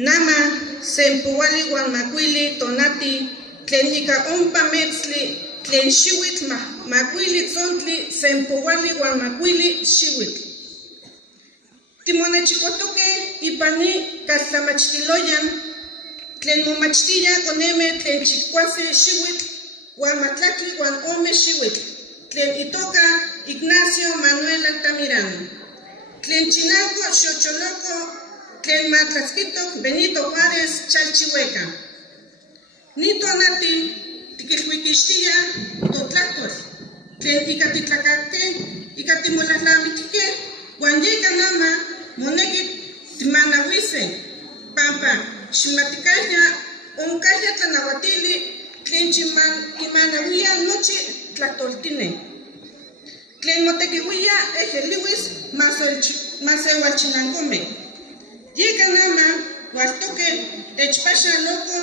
Nama sempuwali wan makuili tonati tlen ika ompa metzli tlen xiuitl makuili tzontli sempuwali wan makuili xiuitl. Timonechikotoke ipani kaltlamachtiloyan tlen momachtiya koneme tlen chikuase xiuitl wan matlaki wan ome xiuitl tlen itoka Ignacio Manuel Altamirano. Tlen chinalco xocholoco tlen matlatzkitok Benito Juárez Chalchihueca. Nitonati tikilhuikixtiya totlahtol tlen ika titlakake ika timolahtlamitike wan yeka nama moneki timanawise pampa ximatikaya onkaya tlanawatili tlen imanawia nochi tlahtoltine. Tlen motekiuia ejeliuis masewalchinankomeh. Yeka nama hualtoque techpasha loco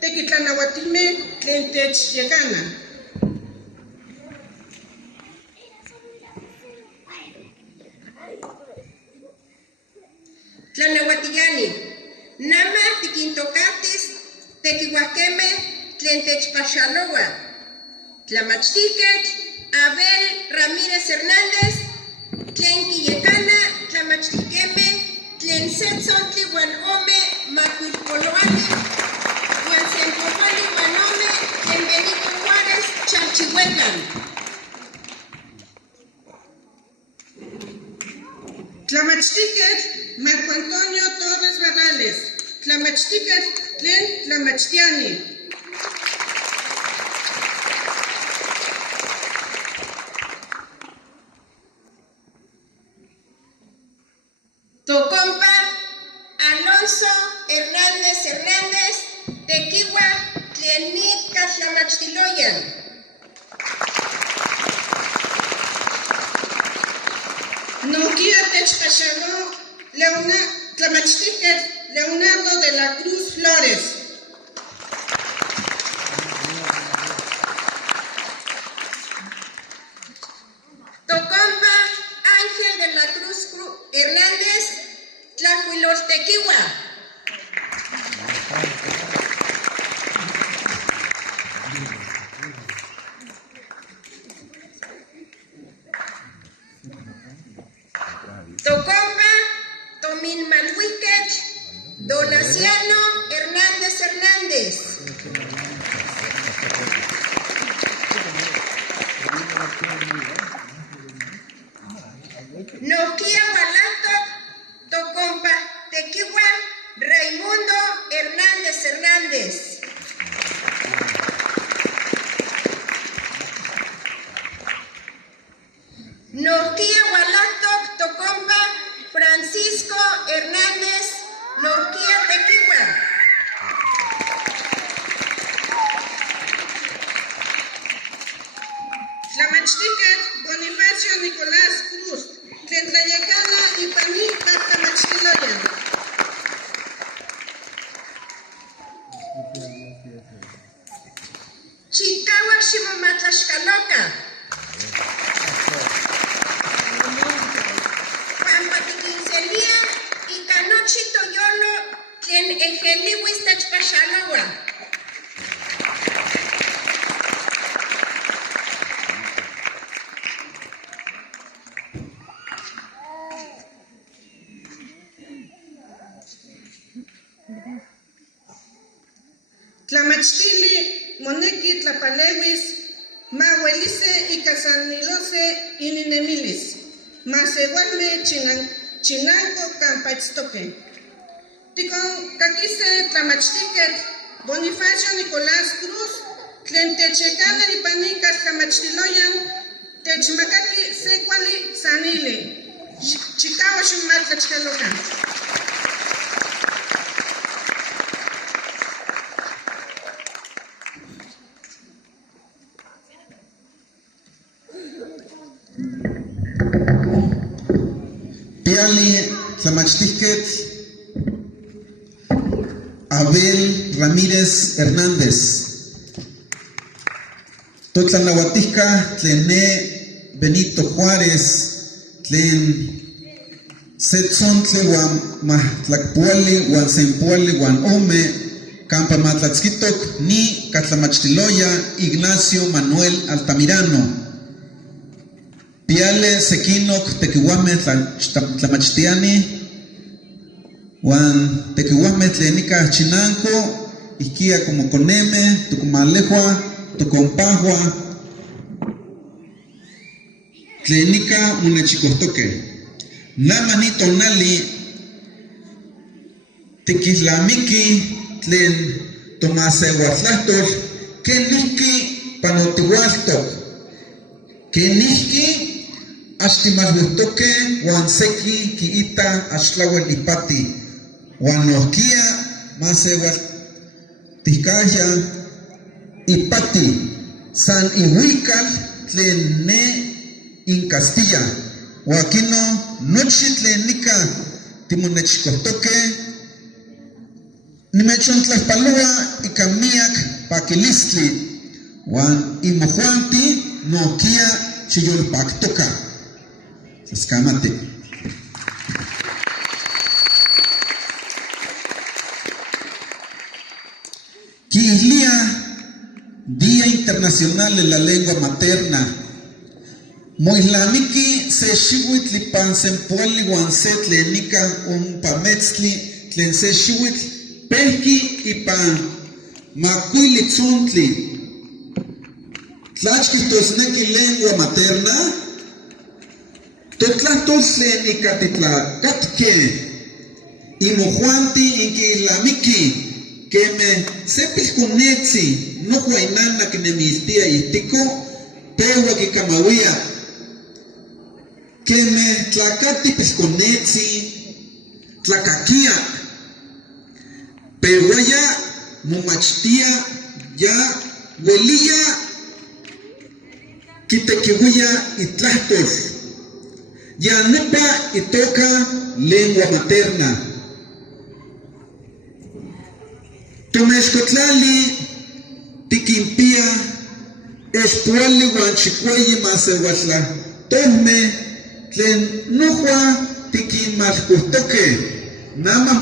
tequitlanauatimeh tlen techyekana. Tlanauatiyani, nama tiquintocatis tequihuahquemeh tlen techpaxaloa. Tlamachtiquetl Abel Ramírez Hernández, tlen quiyecana tlamachtiquemeh tlen setzontli wan ome macuilpoloali wan sempohuali wan ome tlen Benito Juárez Chalchihuecan. Tlamachtiquetl Marco Antonio Torres Barrales, tlamachtiquetl tlen tlamachtiani. Tocompa Alonso Hernández Hernández, tequiwa tlen nika tlamachtiloyan. Nokia techpaxalo tlamachtiquetl Leonardo de la Cruz Flores. Tocompa Ángel de la Cruz Hernández, Tlacuiloltequiwa. Tocompa Tominmalhuiquetl, Donaciano Hernández Hernández. Noquia Hualatok, Tocompa Tequiwa, Raimundo Hernández Hernández. Noquia Hualatok, Tocompa Francisco Hernández, Noquia Tequiwa. Tlamachtiquetl Bonifacio Nicolás Cruz, tlen tlayekana ipani kaltlamachtiloyan. Chikawa ximomatlaxkaloka. Pampa tiquinselia ika nochi toyolo tlen ejeliuis techpaxaloa. Tlamachtili moneki tlapalewis mauelise ika sanilose ininemilis, masewalme chinanco campaitztoque. Tikon kakise tlamachtiquetl Bonifacio Nicolás Cruz, tlen techekana ipani kaltlamachtiloyan, techmakaki se kuali sanili. Chikawa ximomatlachkalokan. Piali Tlamachtiquetl Abel Ramírez Hernández. Totlanahuatica tlene Benito Juárez tlen setzontle wan mahtlakpuali wan sempuali wan ome campa matlatzkitok ni katlamachtiloya Ignacio Manuel Altamirano. Piale sekinok tekiwame tlamachtiani wan tekiwame tlenika chinanko ikia como coneme tukumalehua tukompahua tlenika munechikostoke. Nama ni tonali tikislamiki tlen tomasehuatlahtos kenihki panotihualtok kenihki axtimalhuhtoke wan seki kiita axtlawel ipati wan nohkia masehualtihkaya ipati san ihuikal tlen ne in Castilla wakino nochi tlen nika timonechikohtoke nimechontlahpaloa ikamiak pakilistli wan imojuanti nohkia chiyolpaktoka. Saskamati. Kiihlia Día Internacional de la Lengua Materna. Moislamiki se xihuitl ipan sempuali wan se tlenika pametzli tlen se xihuitl pehki ipan makuili tzontli tlachkistosneki lengua materna totlahtol tlen ikatitlakatke imojuanti inkiihlamiki keme se pilkonetzi nohua inana kinemiltia ihtiko pewa kikamawia keme tlakati pisconetzi tlakakia pero ya mumachtia ya huelia kitekihuya itlahtos ya nepa itoka lengua materna tomexcotlali tikimpia espuali wan chikueyi masehuatla tohme tlen nohua tikinmalkuhtoke nama